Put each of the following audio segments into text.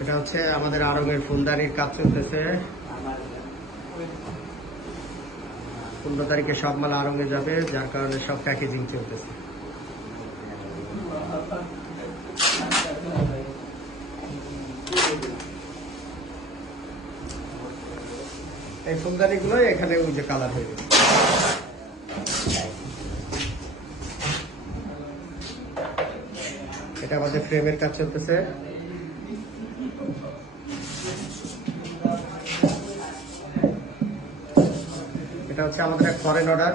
এটা হচ্ছে আমাদের আরঙের ফুলদানির কাজ চলতেছে। পনেরো তারিখে সব মাল আরঙে যাবে, যার কারণে সব প্যাকেজিং চলতেছে। এই ফুলদানিগুলো এখানে ওই যে কালার হয়ে গেছে। এটা আমাদের ফ্রেমের কাজ চলতেছে। এটা হচ্ছে আমাদের ফরেন অর্ডার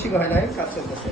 বেশি হয় নাই কাজ চলতেছে।